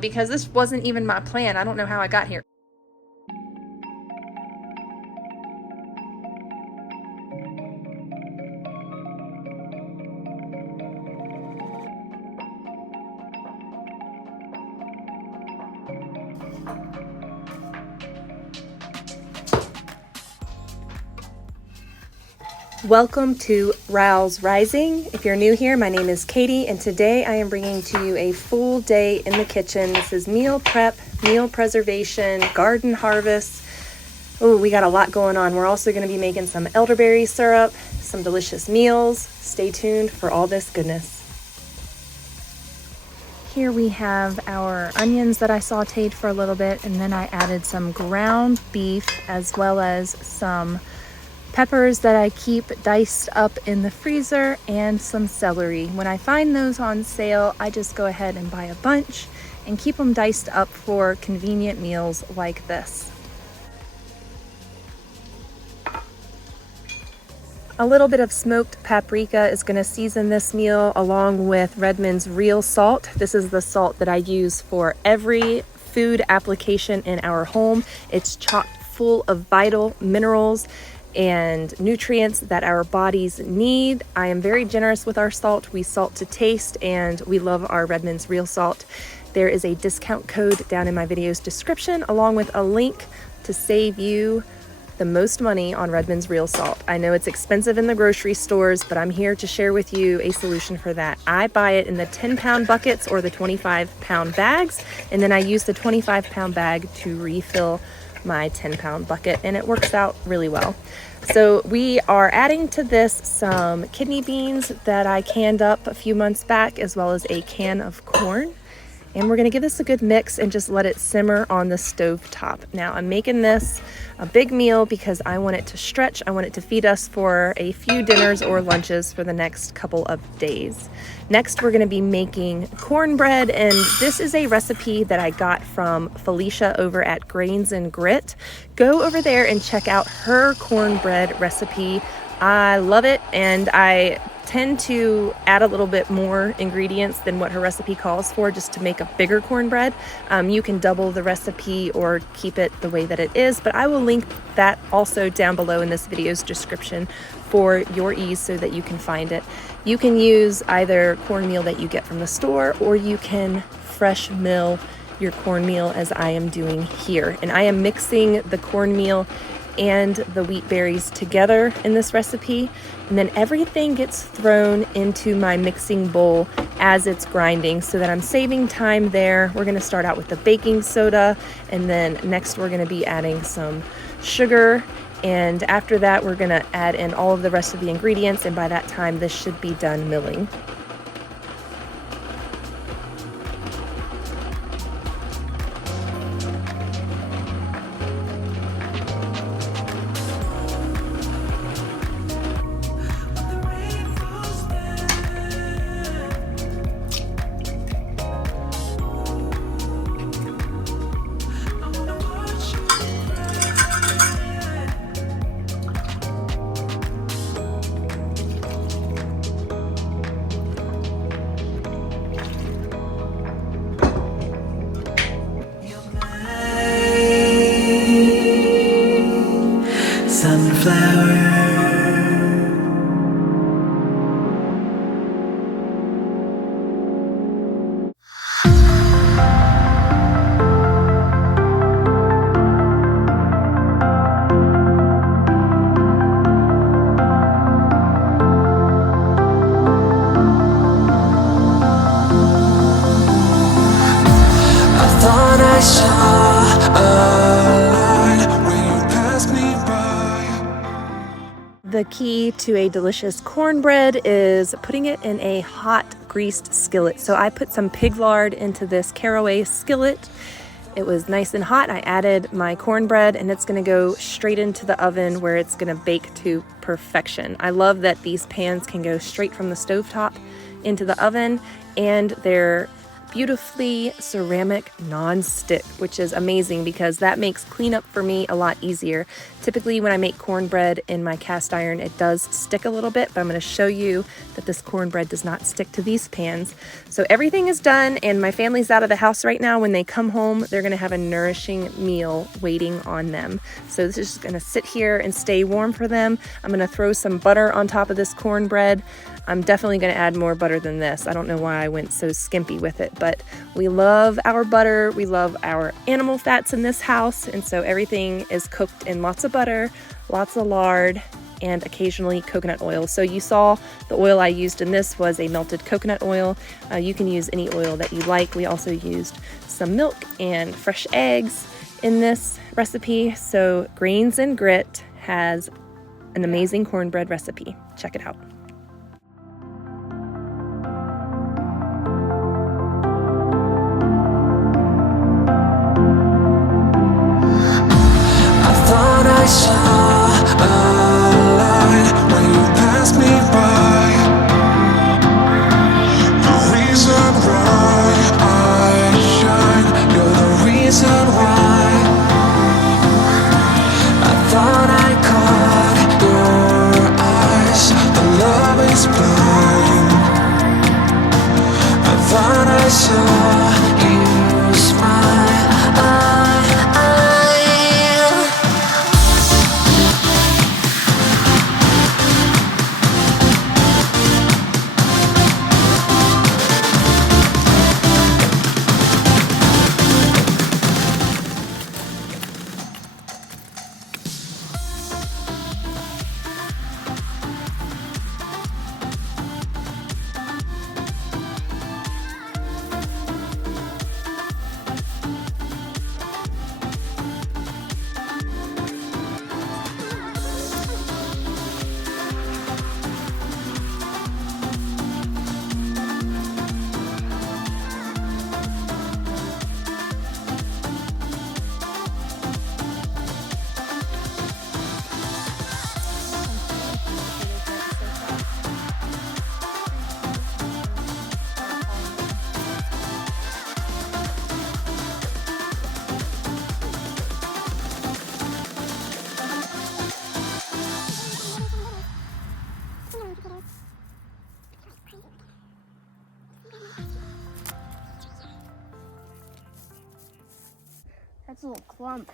because this wasn't even my plan. I don't know how I got here. Welcome to Rouse Rising. If you're new here, my name is Katie, and today I am bringing to you a full day in the kitchen. This is meal prep, meal preservation, garden harvest. Oh, we got a lot going on. We're also going to be making some elderberry syrup, some delicious meals. Stay tuned for all this goodness. Here we have our onions that I sauteed for a little bit, and then I added some ground beef as well as some peppers that I keep diced up in the freezer, and some celery. When I find those on sale, I just go ahead and buy a bunch and keep them diced up for convenient meals like this. A little bit of smoked paprika is going to season this meal, along with Redmond's real salt. This is the salt that I use for every food application in our home. It's chock full of vital minerals and nutrients that our bodies need. I am very generous with our salt. We salt to taste, and we love our Redmond's real salt. There is a discount code down in my video's description, along with a link to save you the most money on Redmond's real salt. I know it's expensive in the grocery stores, but I'm here to share with you a solution for that. I buy it in the 10-pound buckets or the 25-pound bags, and then I use the 25-pound bag to refill my 10-pound bucket, and it works out really well. So we are adding to this some kidney beans that I canned up a few months back, as well as a can of corn. And we're gonna give this a good mix and just let it simmer on the stove top. Now I'm making this a big meal because I want it to stretch. I want it to feed us for a few dinners or lunches for the next couple of days. Next, we're gonna be making cornbread, and this is a recipe that I got from Felicia over at Grains and Grit. Go over there and check out her cornbread recipe. I love it, and I tend to add a little bit more ingredients than what her recipe calls for, just to make a bigger cornbread. You can double the recipe or keep it the way that it is, but I will link that also down below in this video's description for your ease so that you can find it. You can use either cornmeal that you get from the store, or you can fresh mill your cornmeal as I am doing here. And I am mixing the cornmeal and the wheat berries together in this recipe, and then everything gets thrown into my mixing bowl as it's grinding, so that I'm saving time there. We're going to start out with the baking soda, and then next we're going to be adding some sugar, and after that we're going to add in all of the rest of the ingredients, and by that time this should be done milling. The key to a delicious cornbread is putting it in a hot greased skillet. So I put some pig lard into this caraway skillet. It was nice and hot. I added my cornbread, and it's going to go straight into the oven where it's going to bake to perfection. I love that these pans can go straight from the stovetop into the oven, and they're beautifully ceramic non-stick, which is amazing because that makes cleanup for me a lot easier. Typically when I make cornbread in my cast iron, it does stick a little bit, but I'm going to show you that this cornbread does not stick to these pans. So everything is done and my family's out of the house right now. When they come home, they're going to have a nourishing meal waiting on them. So this is just going to sit here and stay warm for them. I'm going to throw some butter on top of this cornbread. I'm definitely going to add more butter than this. I don't know why I went so skimpy with it, but we love our butter. We love our animal fats in this house. And so everything is cooked in lots of butter, lots of lard, and occasionally coconut oil. So you saw the oil I used in this was a melted coconut oil. You can use any oil that you like. We also used some milk and fresh eggs in this recipe. So Grains and Grit has an amazing cornbread recipe. Check it out. I saw a light when you passed me by. The reason why I shine, you're the reason why. I thought I caught your eyes, but love is blind. I thought I saw you smile. That's a little clump.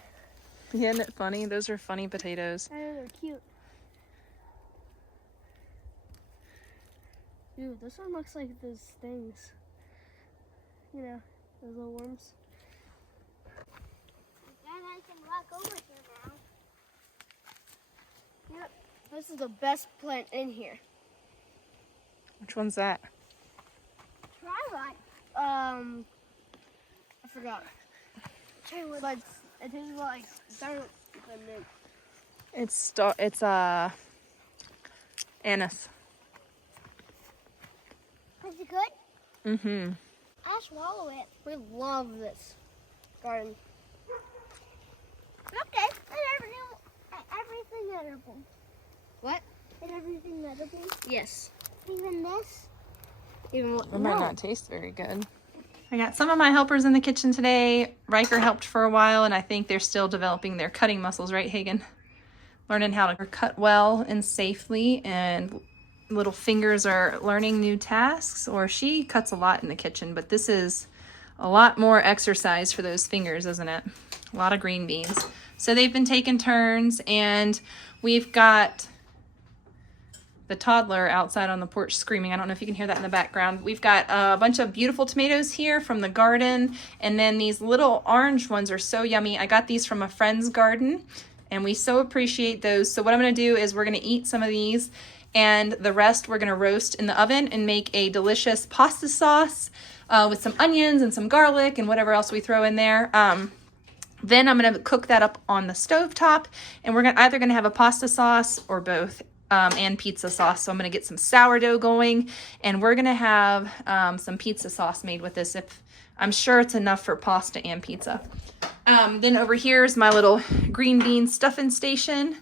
Yeah, isn't it funny? Those are funny potatoes. I know, they're cute. Dude, this one looks like those things. You know, those little worms. Then I can walk over here now. Yep, this is the best plant in here. Which one's that? Try one. I forgot. But it tastes like sour than mint. It's anise. Is it good? Mm-hmm. I swallow it. We love this garden. Okay, everything edible. What? Is everything edible? Yes. Even this? Even It might not taste very good. I got some of my helpers in the kitchen today. Riker helped for a while, and I think they're still developing their cutting muscles, right, Hagen? Learning how to cut well and safely, and little fingers are learning new tasks, or she cuts a lot in the kitchen, but this is a lot more exercise for those fingers, isn't it? A lot of green beans. So they've been taking turns, and we've got the toddler outside on the porch screaming. I don't know if you can hear that in the background. We've got a bunch of beautiful tomatoes here from the garden, and then these little orange ones are so yummy. I got these from a friend's garden, and we so appreciate those. So what I'm gonna do is we're gonna eat some of these, and the rest we're gonna roast in the oven and make a delicious pasta sauce with some onions and some garlic and whatever else we throw in there. Then I'm gonna cook that up on the stovetop, and we're either gonna have a pasta sauce or both. And pizza sauce. So I'm going to get some sourdough going, and we're going to have some pizza sauce made with this. If I'm sure it's enough for pasta and pizza. Then over here is my little green bean stuffing station.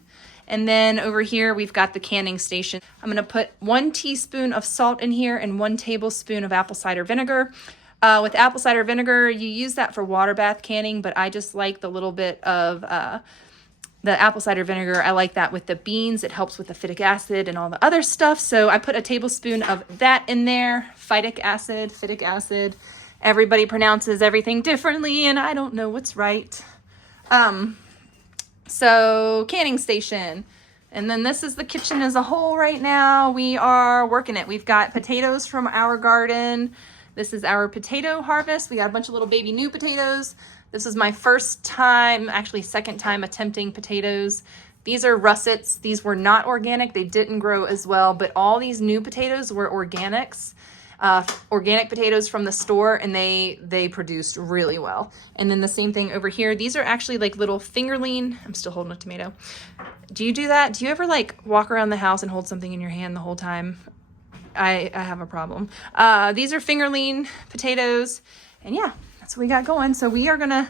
And then over here, we've got the canning station. I'm going to put 1 teaspoon of salt in here and 1 tablespoon of apple cider vinegar. With apple cider vinegar, you use that for water bath canning, but I just like the little bit of the apple cider vinegar. I like that with the beans. It helps with the phytic acid and all the other stuff. So I put a tablespoon of that in there. Phytic acid. Everybody pronounces everything differently, and I don't know what's right. So canning station. And then this is the kitchen as a whole right now. We are working it. We've got potatoes from our garden. This is our potato harvest. We got a bunch of little baby new potatoes. This is my first time, actually second time attempting potatoes. These are russets. These were not organic. They didn't grow as well, but all these new potatoes were organics. Organic potatoes from the store, and they produced really well. And then the same thing over here. These are actually like little fingerling. I'm still holding a tomato. Do you do that? Do you ever like walk around the house and hold something in your hand the whole time? I have a problem. These are fingerling potatoes, and yeah, that's what we got going. So we are gonna,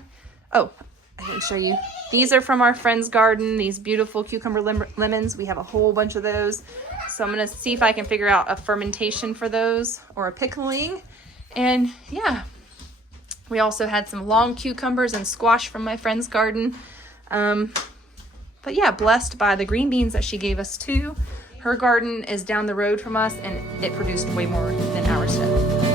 oh, I didn't show you. These are from our friend's garden, these beautiful cucumber lemons. We have a whole bunch of those. So I'm gonna see if I can figure out a fermentation for those or a pickling. And yeah, we also had some long cucumbers and squash from my friend's garden. But yeah, blessed by the green beans that she gave us too. Her garden is down the road from us, and it produced way more than ours did.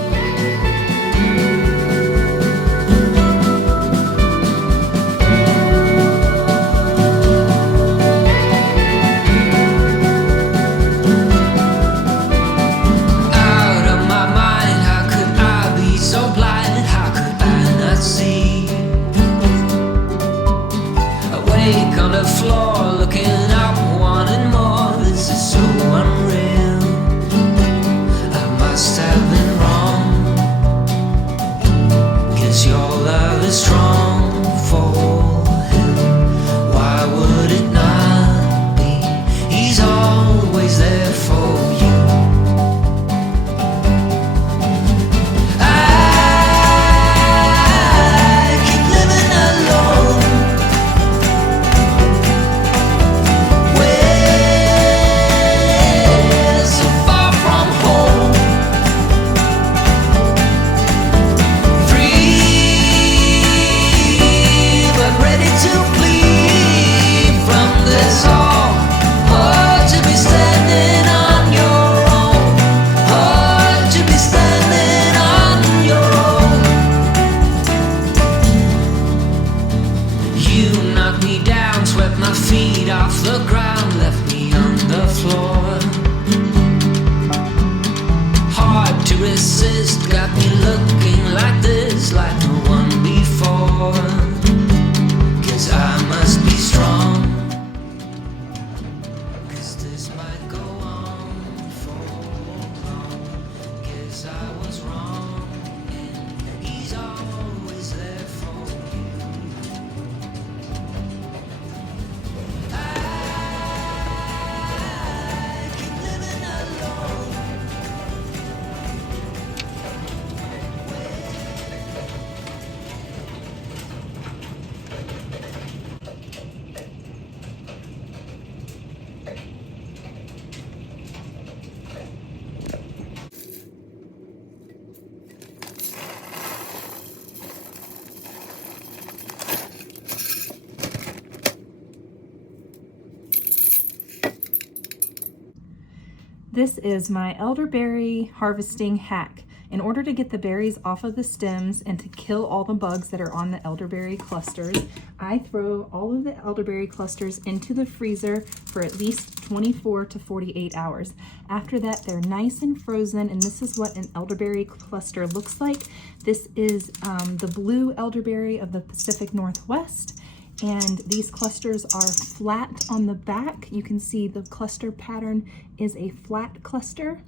This is my elderberry harvesting hack. In order to get the berries off of the stems and to kill all the bugs that are on the elderberry clusters, I throw all of the elderberry clusters into the freezer for at least 24 to 48 hours. After that, they're nice and frozen, and this is what an elderberry cluster looks like. This is the blue elderberry of the Pacific Northwest. And these clusters are flat on the back. You can see the cluster pattern is a flat cluster.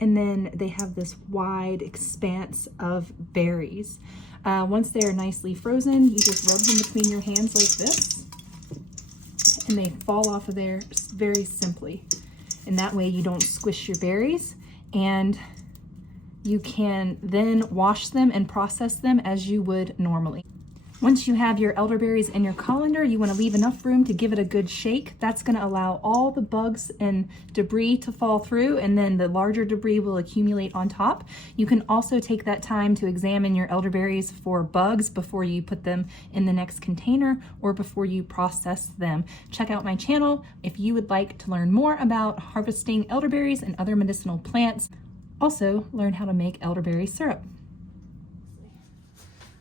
And then they have this wide expanse of berries. Once they are nicely frozen, you just rub them between your hands like this. And they fall off of there very simply. And that way you don't squish your berries. And you can then wash them and process them as you would normally. Once you have your elderberries in your colander, you want to leave enough room to give it a good shake. That's going to allow all the bugs and debris to fall through, and then the larger debris will accumulate on top. You can also take that time to examine your elderberries for bugs before you put them in the next container or before you process them. Check out my channel if you would like to learn more about harvesting elderberries and other medicinal plants. Also, learn how to make elderberry syrup.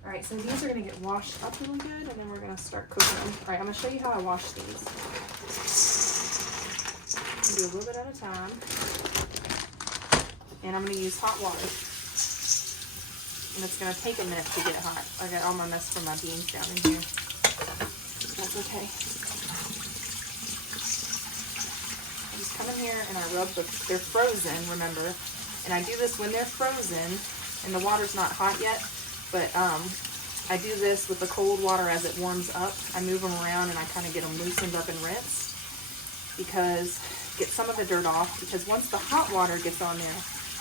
All right, so these are gonna get washed up really good, and then we're gonna start cooking them. All right, I'm gonna show you how I wash these. I'm gonna do a little bit at a time. And I'm gonna use hot water. And it's gonna take a minute to get it hot. I got all my mess from my beans down in here. That's okay. I just come in here and I rub they're frozen, remember. And I do this when they're frozen and the water's not hot yet. But I do this with the cold water as it warms up. I move them around and I kind of get them loosened up and rinsed, because get some of the dirt off, because once the hot water gets on there,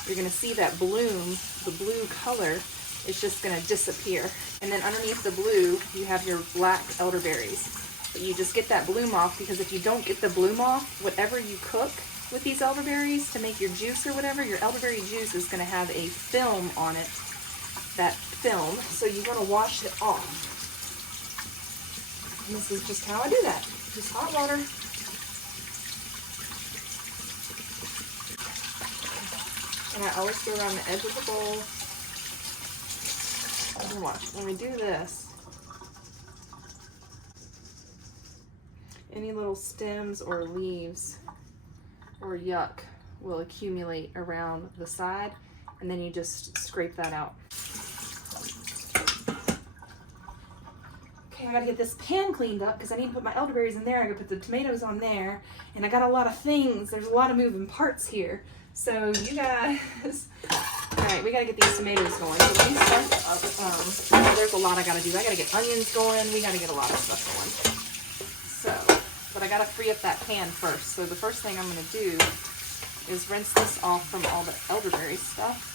you're going to see that bloom, the blue color is just going to disappear. And then underneath the blue, you have your black elderberries. But you just get that bloom off, because if you don't get the bloom off, whatever you cook with these elderberries to make your juice or whatever, your elderberry juice is going to have a film on it. That film, so you want to wash it off. And this is just how I do that. Just hot water. And I always go around the edge of the bowl. And watch, when we do this, any little stems or leaves or yuck will accumulate around the side, and then you just scrape that out. I gotta get this pan cleaned up because I need to put my elderberries in there. I gotta put the tomatoes on there, and I got a lot of things. There's a lot of moving parts here. So you guys, all right, we gotta get these tomatoes going. So let me start up. There's a lot I gotta do. I gotta get onions going. We gotta get a lot of stuff going. So, but I gotta free up that pan first. So the first thing I'm gonna do is rinse this off from all the elderberry stuff.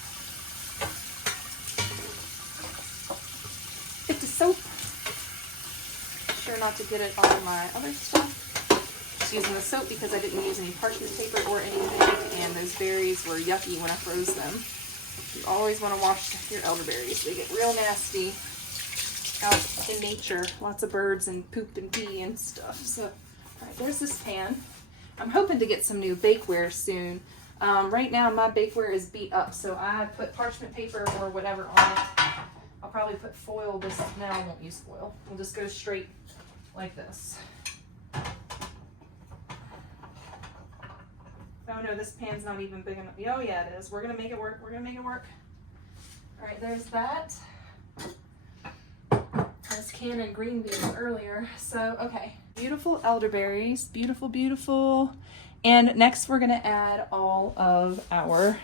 Bit of soap. Sure not to get it on my other stuff. Just using the soap because I didn't use any parchment paper or anything, and those berries were yucky when I froze them. You always want to wash your elderberries. They get real nasty out in nature. Lots of birds and poop and pee and stuff. So, all right, there's this pan. I'm hoping to get some new bakeware soon. Right now my bakeware is beat up, so I put parchment paper or whatever on it. I'll probably put foil this, no, I won't use foil. We'll just go straight like this. Oh no, this pan's not even big enough. Oh yeah, it is. We're gonna make it work. We're gonna make it work. All right, there's that. I was canning green beans earlier. So, okay. Beautiful elderberries. Beautiful, beautiful. And next we're gonna add all of our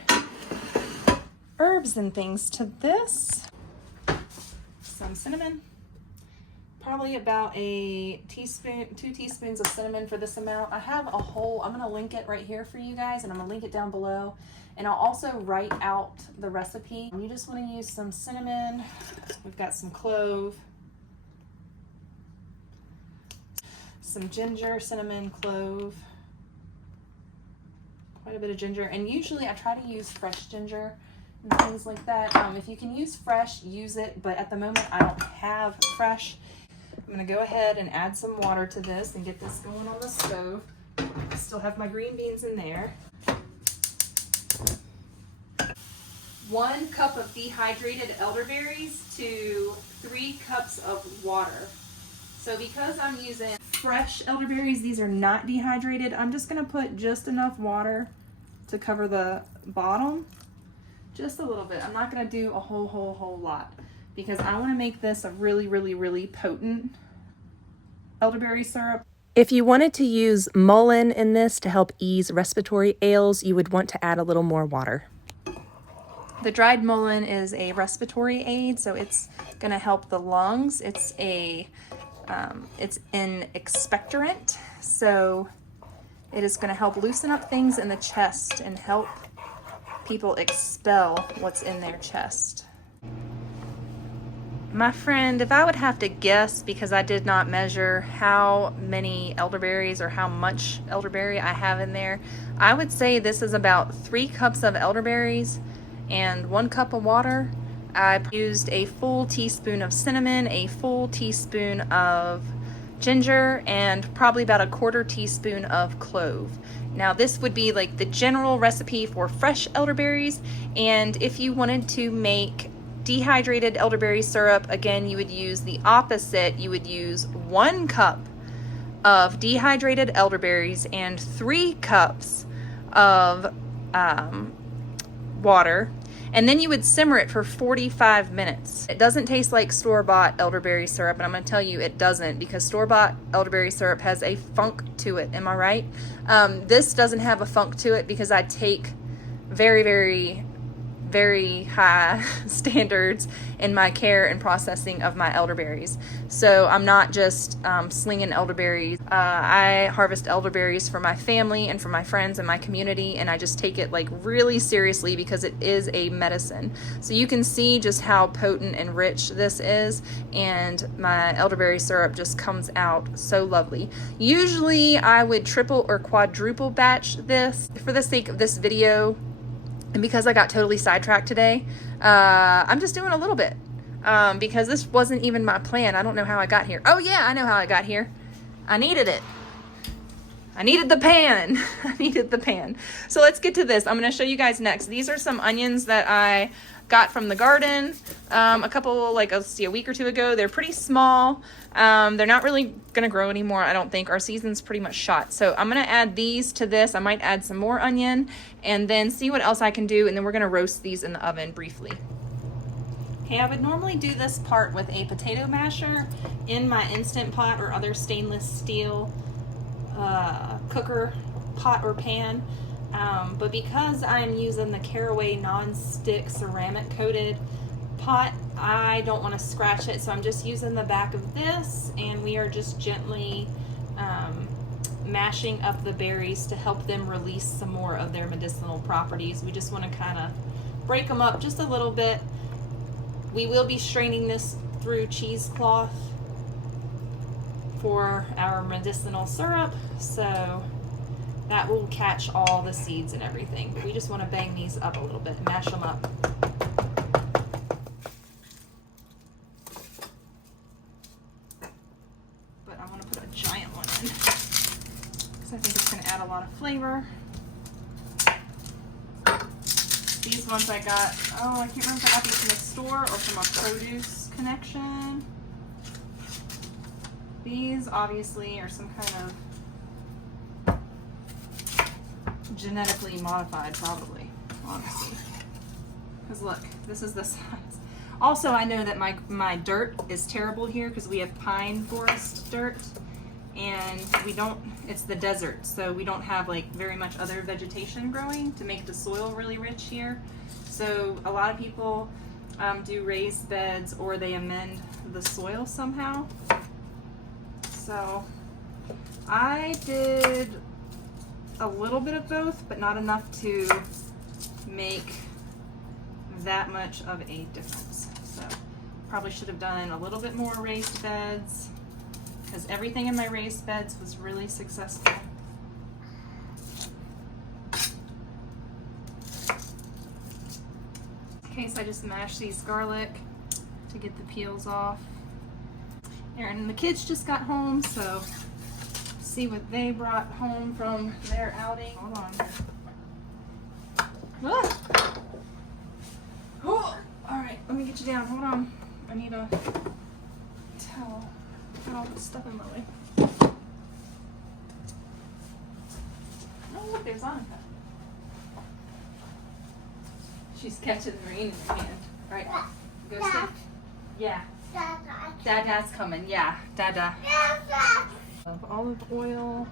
herbs and things to this. Some cinnamon. Probably about a teaspoon, 2 teaspoons of cinnamon for this amount. I have a whole, I'm gonna link it right here for you guys, and I'm gonna link it down below. And I'll also write out the recipe. You just wanna use some cinnamon. We've got some clove, some ginger, cinnamon, clove, quite a bit of ginger. And usually I try to use fresh ginger and things like that. If you can use fresh, use it, but at the moment I don't have fresh. I'm gonna go ahead and add some water to this and get this going on the stove. I still have my green beans in there. 1 cup of dehydrated elderberries to 3 cups of water. So because I'm using fresh elderberries, these are not dehydrated, I'm just gonna put just enough water to cover the bottom. Just a little bit. I'm not gonna do a whole lot, because I want to make this a really potent elderberry syrup. If you wanted to use mullein in this to help ease respiratory ails, you would want to add a little more water. The dried mullein is a respiratory aid, so it's going to help the lungs. It's an expectorant, so it is going to help loosen up things in the chest and help people expel what's in their chest. My friend, if I would have to guess, because I did not measure how many elderberries or how much elderberry I have in there, I would say this is about 3 cups of elderberries and 1 cup of water. I used a full teaspoon of cinnamon, a full teaspoon of ginger, and probably about a 1/4 teaspoon of clove. Now this would be like the general recipe for fresh elderberries, and if you wanted to make dehydrated elderberry syrup, again, you would use the opposite. You would use 1 cup of dehydrated elderberries and 3 cups of water, and then you would simmer it for 45 minutes. It doesn't taste like store-bought elderberry syrup, and I'm going to tell you it doesn't, because store-bought elderberry syrup has a funk to it. Am I right? This doesn't have a funk to it because I take very, very, very high standards in my care and processing of my elderberries. So I'm not just slinging elderberries. I harvest elderberries for my family and for my friends and my community, and I just take it like really seriously because it is a medicine. So you can see just how potent and rich this is, and my elderberry syrup just comes out so lovely. Usually I would triple or quadruple batch this. For the sake of this video, and because I got totally sidetracked today, I'm just doing a little bit because this wasn't even my plan. I don't know how I got here. Oh yeah, I know how I got here. I needed it. I needed the pan. I needed the pan. So let's get to this. I'm going to show you guys next. These are some onions that I got from the garden a couple, like, let's see, a week or 2 ago. They're pretty small. They're not really gonna grow anymore, I don't think. Our season's pretty much shot. So I'm gonna add these to this. I might add some more onion and then see what else I can do, and then we're gonna roast these in the oven briefly. Okay, I would normally do this part with a potato masher in my Instant Pot or other stainless steel cooker pot or pan. But because I'm using the Caraway non-stick ceramic coated pot, I don't want to scratch it, so I'm just using the back of this, and we are just gently mashing up the berries to help them release some more of their medicinal properties. We just want to kind of break them up just a little bit. We will be straining this through cheesecloth for our medicinal syrup, so that will catch all the seeds and everything. But we just want to bang these up a little bit, mash them up. But I want to put a giant one in because I think it's going to add a lot of flavor. These ones I got, I can't remember if I got these from the store or from a produce connection. These obviously are some kind of genetically modified, probably, honestly. Because look, this is the size. Also, I know that my dirt is terrible here because we have pine forest dirt, and we don't, it's the desert, so we don't have like very much other vegetation growing to make the soil really rich here. So a lot of people do raised beds, or they amend the soil somehow. So I did a little bit of both, but not enough to make that much of a difference. So probably should have done a little bit more raised beds, because everything in my raised beds was really successful. Okay, so I just mashed these garlic to get the peels off. Aaron and the kids just got home, so see what they brought home from their outing. Hold on. Ah! Oh, all right, let me get you down. Hold on. I need a towel. Got all this stuff in my way. Oh, look, there's Annika. She's catching the rain in her hand. All right, go sit. Yeah. Dada's coming. Yeah, Dada. Of olive oil.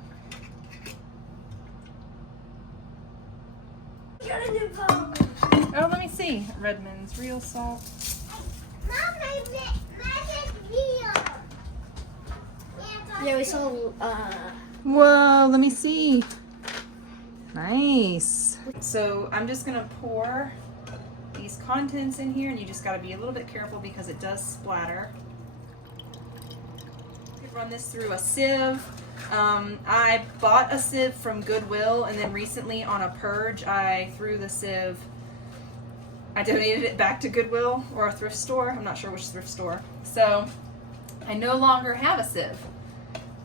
Oh, let me see. Redmond's real salt. Yeah, we saw. Whoa, let me see. Nice. So I'm just gonna pour these these contents in here, and you just got to be a little bit careful because it does splatter. You could run this through a sieve. I bought a sieve from Goodwill, and then recently on a purge I threw the sieve, I donated it back to Goodwill or a thrift store. I'm not sure which thrift store. So I no longer have a sieve.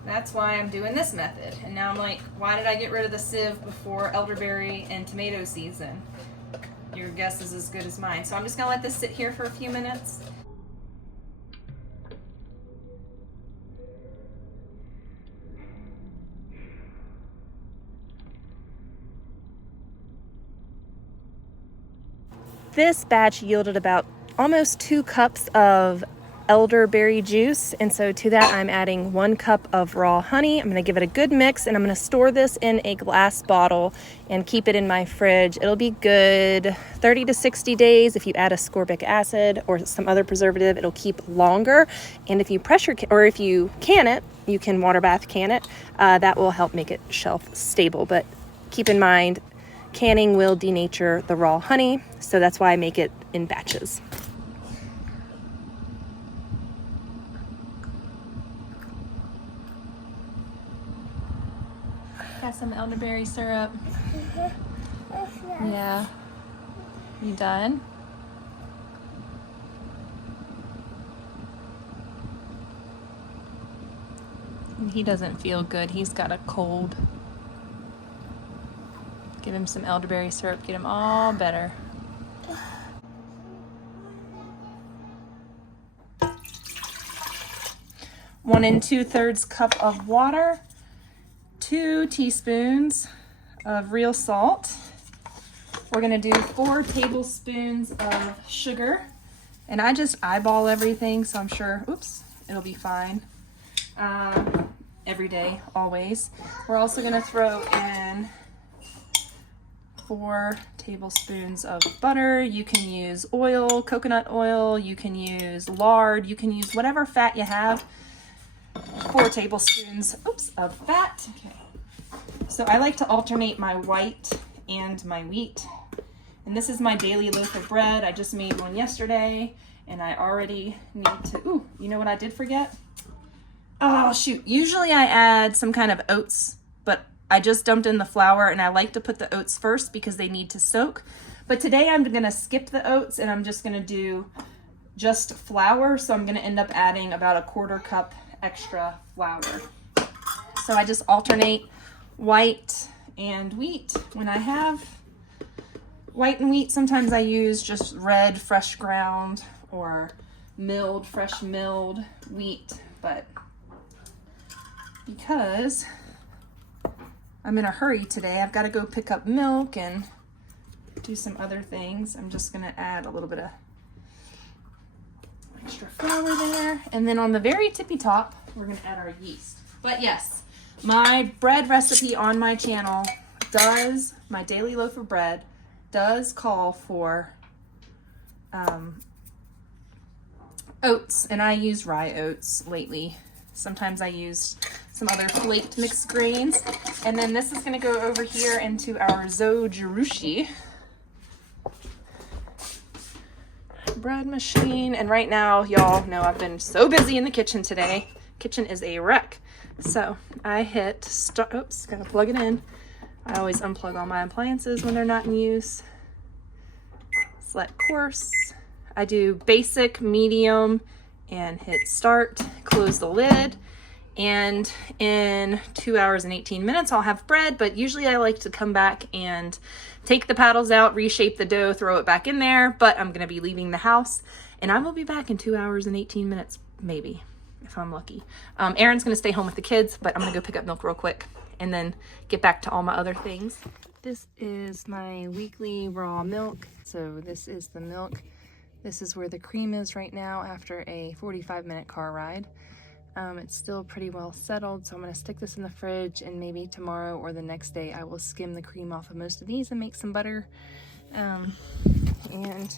That's why I'm doing this method. And now I'm like, why did I get rid of the sieve before elderberry and tomato season? Your guess is as good as mine. So I'm just gonna let this sit here for a few minutes. This batch yielded about almost 2 cups of elderberry juice, and so to that I'm adding 1 cup of raw honey. I'm going to give it a good mix, and I'm going to store this in a glass bottle and keep it in my fridge. It'll be good 30 to 60 days. If you add ascorbic acid or some other preservative, it'll keep longer. And if you if you can it, you can water bath can it. That will help make it shelf stable. But keep in mind, canning will denature the raw honey, so that's why I make it in batches. Got some elderberry syrup. Yeah. You done? He doesn't feel good. He's got a cold. Give him some elderberry syrup, get him all better. One and 2/3 cup of water, 2 teaspoons of real salt. We're gonna do 4 tablespoons of sugar, and I just eyeball everything, so I'm sure, it'll be fine. Every day, always. We're also gonna throw in 4 tablespoons of butter. You can use oil, coconut oil, you can use lard, you can use whatever fat you have. 4 tablespoons, of fat. Okay. So I like to alternate my white and my wheat. And this is my daily loaf of bread. I just made one yesterday, and I already need to, you know what I did forget? Oh shoot, usually I add some kind of oats, but I just dumped in the flour, and I like to put the oats first because they need to soak. But today I'm gonna skip the oats, and I'm just gonna do just flour. So I'm gonna end up adding about 1/4 cup extra flour. So I just alternate white and wheat. When I have white and wheat, sometimes I use just red, fresh ground, or milled, fresh milled wheat. But because I'm in a hurry today, I've got to go pick up milk and do some other things. I'm just gonna add a little bit of extra flour there. And then on the very tippy top, we're gonna add our yeast. But yes, my bread recipe on my channel does, my daily loaf of bread does call for oats, and I use rye oats lately. Sometimes I use some other flaked mixed grains. And then this is gonna go over here into our zojirushi bread machine. And right now, y'all know I've been so busy in the kitchen today. Kitchen is a wreck. So I hit start, gotta plug it in. I always unplug all my appliances when they're not in use. Select course. I do basic, medium, and hit start, close the lid. And in 2 hours and 18 minutes, I'll have bread, but usually I like to come back and take the paddles out, reshape the dough, throw it back in there, but I'm gonna be leaving the house, and I will be back in 2 hours and 18 minutes, maybe, if I'm lucky. Aaron's gonna stay home with the kids, but I'm gonna go pick up milk real quick and then get back to all my other things. This is my weekly raw milk. So this is the milk. This is where the cream is right now after a 45-minute car ride. It's still pretty well settled, so I'm gonna stick this in the fridge, and maybe tomorrow or the next day I will skim the cream off of most of these and make some butter. And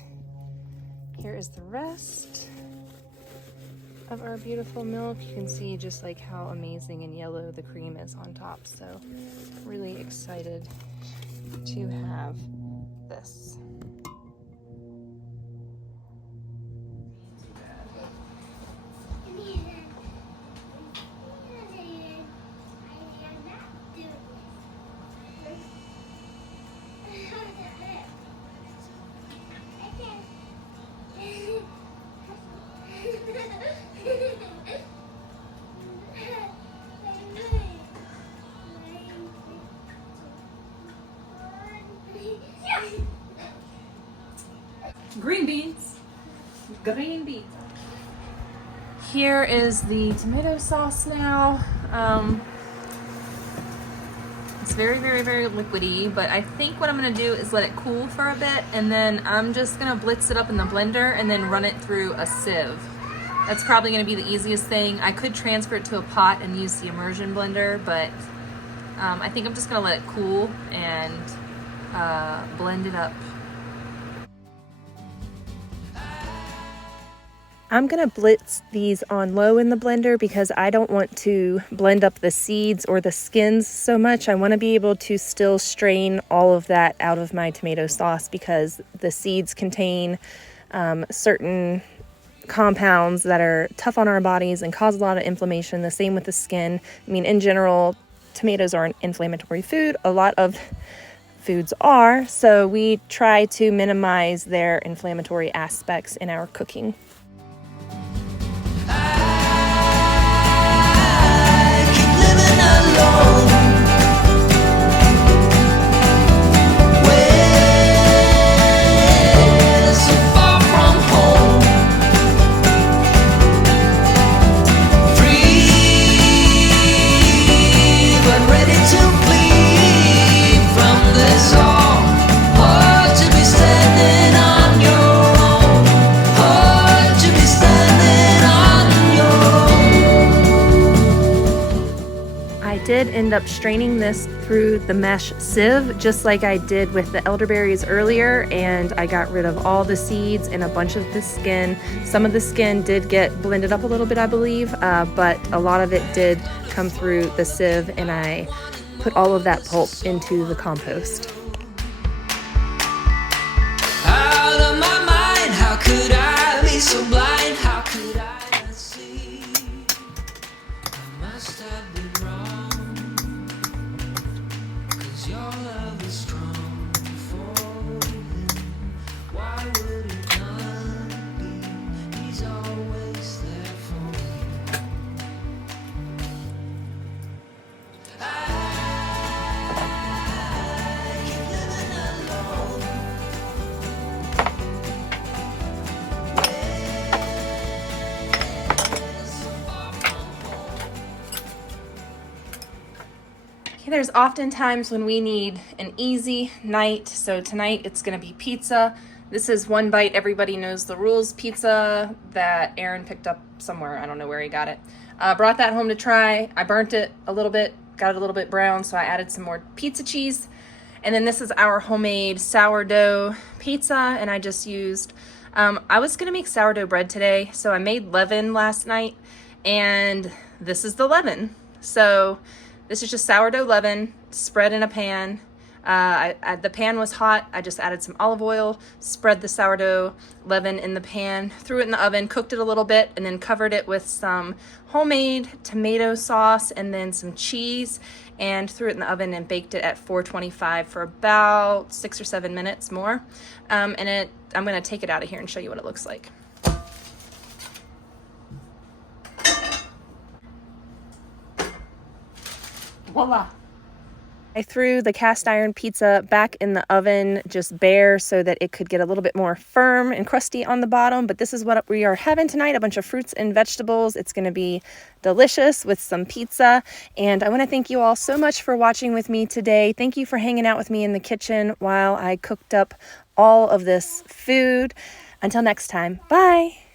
here is the rest of our beautiful milk. You can see just like how amazing and yellow the cream is on top. So really excited to have this. Green beans. Here is the tomato sauce now. It's very, very, very liquidy, but I think what I'm gonna do is let it cool for a bit, and then I'm just gonna blitz it up in the blender and then run it through a sieve. That's probably gonna be the easiest thing. I could transfer it to a pot and use the immersion blender, but I think I'm just gonna let it cool and blend it up. I'm gonna blitz these on low in the blender because I don't want to blend up the seeds or the skins so much. I want to be able to still strain all of that out of my tomato sauce because the seeds contain certain compounds that are tough on our bodies and cause a lot of inflammation. The same with the skin. I mean, in general, tomatoes are an inflammatory food. A lot of foods are, so we try to minimize their inflammatory aspects in our cooking. Did end up straining this through the mesh sieve just like I did with the elderberries earlier, and I got rid of all the seeds and a bunch of the skin. Some of the skin did get blended up a little bit, I believe, but a lot of it did come through the sieve, and I put all of that pulp into the compost. Out of my mind, how could I be so blind? How could I not see? I must have been wrong. Your love is strong for him. Why would it not be? He's always there for you. I keep living alone. So far from home. There's often times when we need an easy night, so tonight it's gonna be pizza. This is One Bite Everybody Knows the Rules pizza that Aaron picked up somewhere. I don't know where he got it. Brought that home to try. I burnt it a little bit, got it a little bit brown, so I added some more pizza cheese. And then this is our homemade sourdough pizza, and I just used, I was gonna make sourdough bread today, so I made leaven last night, and this is the leaven. So this is just sourdough leaven spread in a pan. The pan was hot. I just added some olive oil, spread the sourdough leaven in the pan, threw it in the oven, cooked it a little bit, and then covered it with some homemade tomato sauce and then some cheese, and threw it in the oven and baked it at 425 for about 6 or 7 minutes more. I'm gonna take it out of here and show you what it looks like. Voila. I threw the cast iron pizza back in the oven just bare so that it could get a little bit more firm and crusty on the bottom, but this is what we are having tonight, a bunch of fruits and vegetables. It's going to be delicious with some pizza, and I want to thank you all so much for watching with me today. Thank you for hanging out with me in the kitchen while I cooked up all of this food. Until next time, bye!